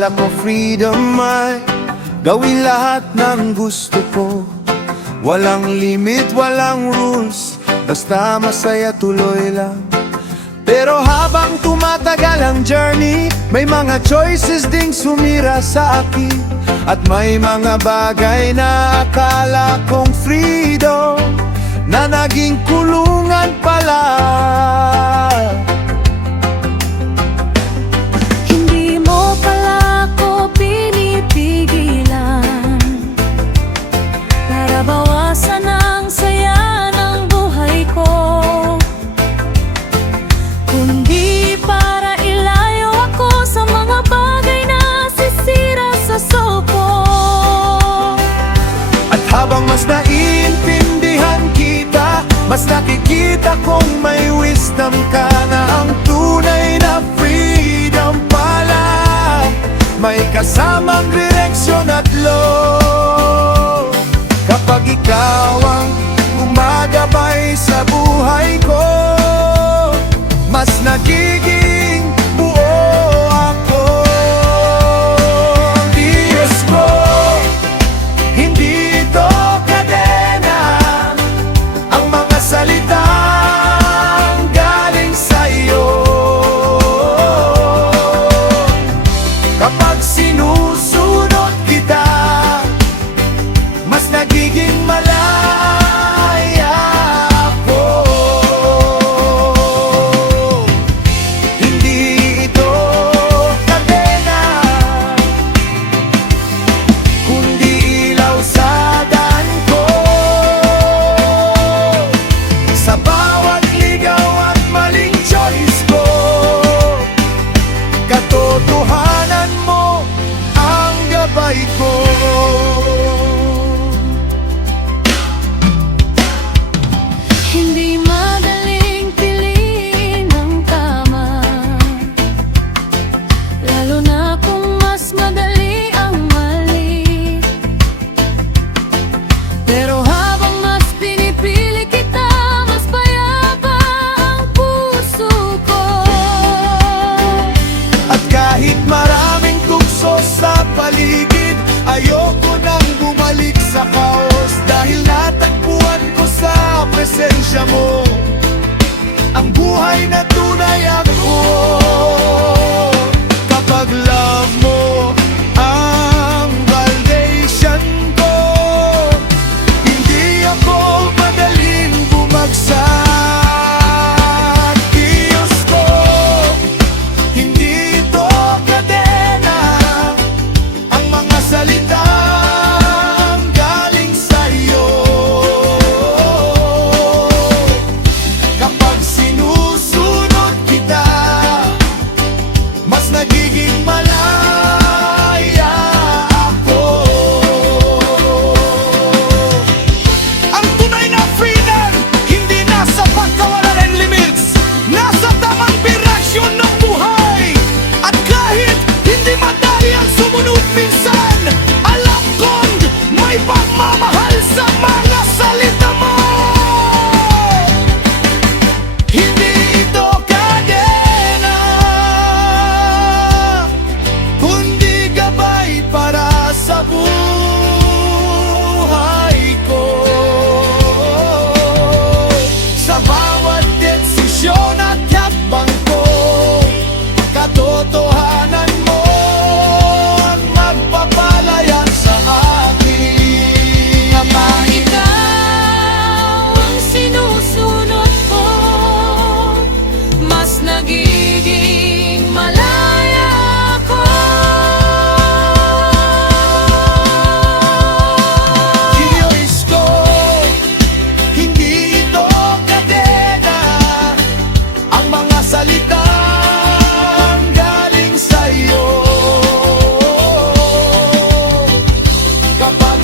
Akala ko freedom ay gawin lahat ng gusto ko. Walang limit, walang rules, basta masaya tuloy lang. Pero habang tumatagal ang journey, may mga choices ding sumira sa akin. At may mga bagay na akala kong freedom na naging kulungan pala. Hindi mo pala ako pinipigilan para bawasan ang saya ng buhay ko, kundi para ilayo ako sa mga bagay na sisira sa sopo. At habang mas naiintindihan kita, mas nakikita kong may wisdom ka, na ang tunay na freedom pala may kasamang direksyon at law. Kapag ikaw ang gumagabay sa buhay ko, mas nagiging buo ako. Diyos ko, hindi ito kadena, ang mga salitang galing sa'yo. Kapag sinusunod kita, mas nagiging malaya ako. Hindi ito kadena, kundi ilaw sa daan ko. Sa bawat ligaw at maling choice ko, katotohanan mo ang gabay ko. Hindi madaling piliin ang tama, lalo na kung mas madali ang mali. Pero habang mas pinipili kita, mas payapa ang puso ko. At kahit maraming tukso sa paligid, ayoko nang bumalik sa kaos, dahil natagpuan ko sa presensya mo ang buhay na tunay ako. Kapag love mo ang validation ko, hindi ako madaling bumagsak. Diyos ko, hindi ito kadena, ang mga salitang galing sa'yo. Kapag sinusunod kita, mas nagiging malaya ako. Ang tunay na freedom, hindi nasa pagkawalan ng limits, nasa tamang direksyon ng buhay. At kahit hindi madali ang sumunod minsan, alam kong may pagmamahal sa mga salita mo. Hindi ito kadena, kundi gabay para sa buhay ko. Sa bawat desisyon at hakbang ko, katotohanan mo ang magpapalaya sa akin. Kapag ikaw ang sinusunod ko, mas nagiging malaya ako. Diyos ko, hindi ito kadena, ang mga salitang galing sa'yo. Kapag